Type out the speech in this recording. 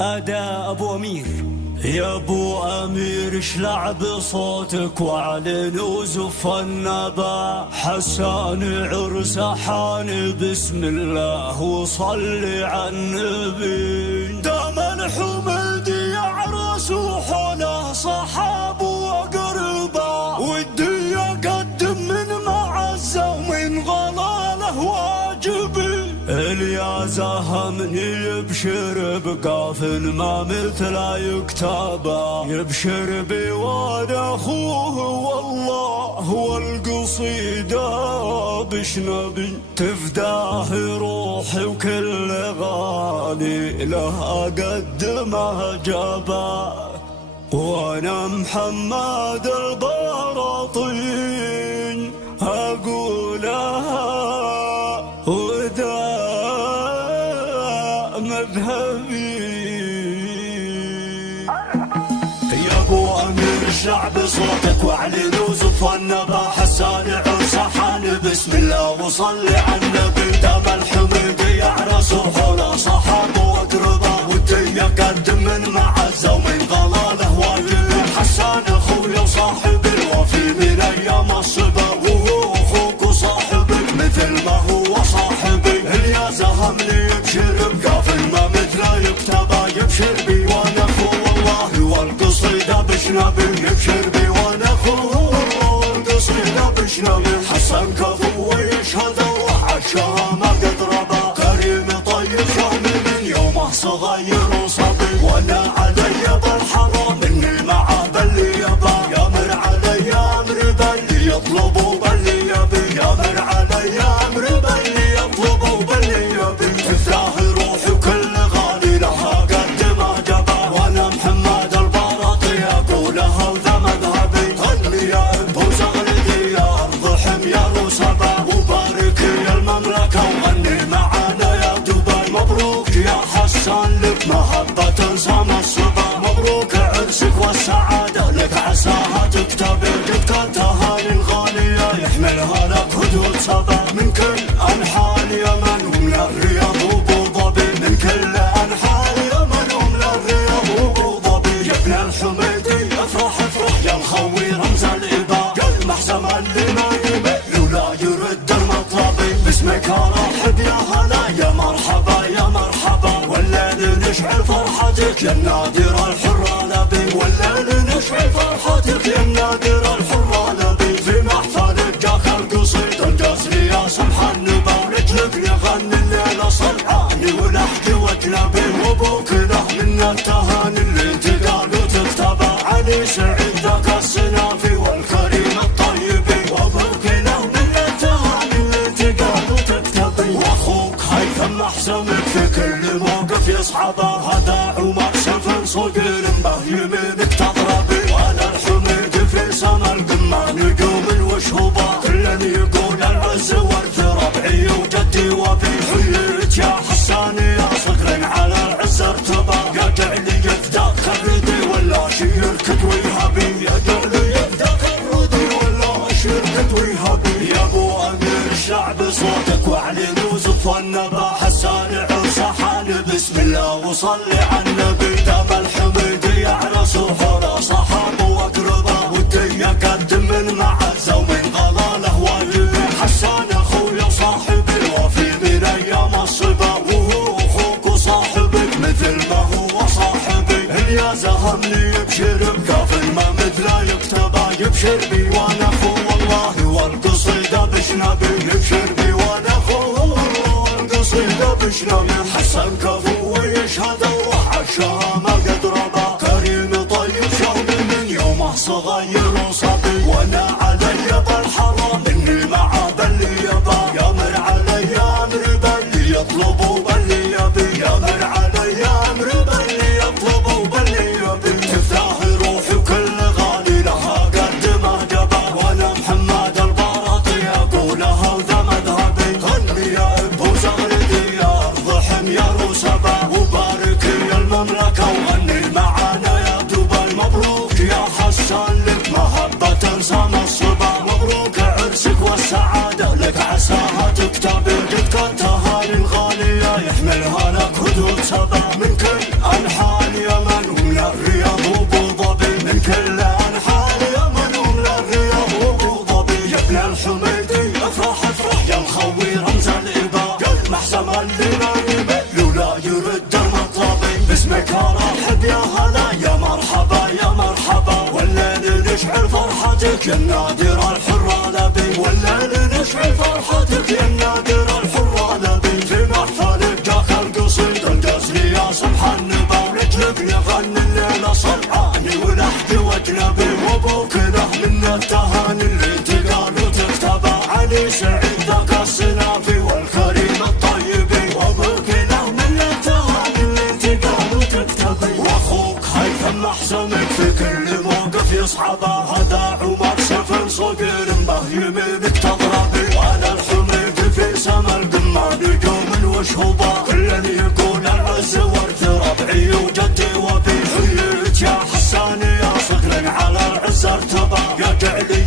أداء أبو أمير. يا أبو أمير اشلع بصوتك واعلن وزف النبا، حسان عرس حان بسم الله وصلي على النبي. دام الحمد يعرس وحوله صحاب وقربا، ودي يقدم من معزة ومن غلاله واجبي. اليازه مني يبشر بقاف ما مثله يكتبه، يبشر بواد اخوه والله والقصيده بشنبي. تفداه روحي وكل غالي له اقدمه جبا، وانا محمد البراطين اقولها وذا مذهبي. يا ابو امير الشعب صوتك واعلن وزف النبا، حسان عرس حان بسم الله وصلي على النبي. دام الحمد يعرس وحوله صحاب واقربا، ودي يقدم من معزه ومن ضلاله واجبي. حسان اخوي وصاحبي الوفي من ايام الصبا، وهو اخوك وصاحبك مثل ما هو صاحبي. اليازه مني يبشر بقافل ما مثله يكتبه، يبشر بي وانا اخو والله والقصيده بشنبي. يبشر بي وانا اخو والقصيده بشنبي. حسن كفو ويشهد الله عشاها ما قد ربا، كريم طيب شهم من يومه صغير وصبي. وانا علي بالحرام اني معاه باللي يبا، يامر علي امر باللي يطلبوا باللي يبي. يامر علي امر باللي يطلبوا باللي يبي. تفتح روحي وكل غالي لها قدمه جبا، وانا محمد البراطي اقولها وذا مذهبي. غني يا ابو زغردي يا ارض حمير وسبا، وبارك يا المملكه وغني معانا يا دبي. مبروك يا حسان لك محبه سما الصبا، مبروك عرسك والسعاده لك عساها تكتبي. قد تهاني الغاليه يحملها لك هدوء سبا، من كل انحاء اليمن ومن الرياض وابو ظبي. من كل انحاء اليمن ومن الرياض وابو ظبي. يا ابن الحميدي افرح افرح يا الخوي رمز الاباء، يا المحزم اللي ما يمل ولا يرد المطلبي. باسمك ارحب يا هلا يا مرحبا يا مرحبا، والليل نشعل فرحتك يا النادر الحر لبي. والليل نشعل فرحتك يا النادر الحر لبي. في محفلك جاك القصيد القصري يا سمح النبا، رجلك يغني الليله صلعاني ونحكي واجنبي. وابوك له من التهاني اللي انتقال وتكتبه، علي سعيد ذاك السنافي والكريم الطيبي. وابوك له من التهاني اللي انتقال وتكتبي. واخوك هيثم احسمك في كل موقف يصحبه، هذا عمر سفن صقير به يمينك تضربي. وانا الحميد في سما القمه نجوم وشهوبه، كلن يقول العز ورث ربعي وجدي وبي. حييت يا حسان يا صقر على العز ارتبى، يا جعلي يفداك الردي ولا شيركك ويهبي. يا جعلي يفداك الردي ولا شيركك ويهبي. يا ابو امير الشعب صوتك واعلن وزف النبا، حسان عرس حان بسم الله وصلي على النبي. دام الحمد يعرس وحوله صحاب واقربا، ودي يقدم من معزه ومن غلاله واجبي. حسان اخوي وصاحبي الوفي من ايام الصبا، وهو اخوك وصاحبك مثل ما هو صاحبي. اليازه مني يبشر بقافل ما مثله يكتبه، يبشر بي وانا اخو والله والقصيده بشنبي. يبشر بي وانا اخو والقصيده بشنبي. حسن كفو ويشهد الله عشاها ما قد ربا، كريم طيب شهم من يومه صغير وصبي. وانا علي بالحرام اني معاه باللي يبا، يامر علي امر باللي يطلبوا باللي يبي. يامر علي امر باللي يطلبوا باللي يبي. تفتح روحي وكل غالي لها قدمه جبا، وانا محمد البراطي اقولها وذا مذهبي. غني يا ابو زغردي يا ارض حمير وسبا، وبارك يا المملكه باسمك ارحب يا هلا يا مرحبا يا مرحبا، والليل نشعل فرحتك يا النادر الحر نبي، والليل نشعل فرحتك يا النادر الحر نبي، في محفلك جاك القصيد القصر يا سمح النبا، ورجلك نغني الليلة صنعاني ونحكي واجنبي، وابوك له من التهاني اللي تقال وتكتبه، علي سعيد ذاك السنافي والكريم الطيبي، وابوك له من التهاني اللي تقال وتكتبه، واخوك هيثم محسمك في كل موقف يصعبه، هذا عمر سفن صقر به يمينك تضربي، وانا الحميد في سما القمه نجوم وشهوبه، كل يكون العز ورث ربعي وجدي وبي، حييت يا حسان يا صقرك على العز ارتبى، يا جعلي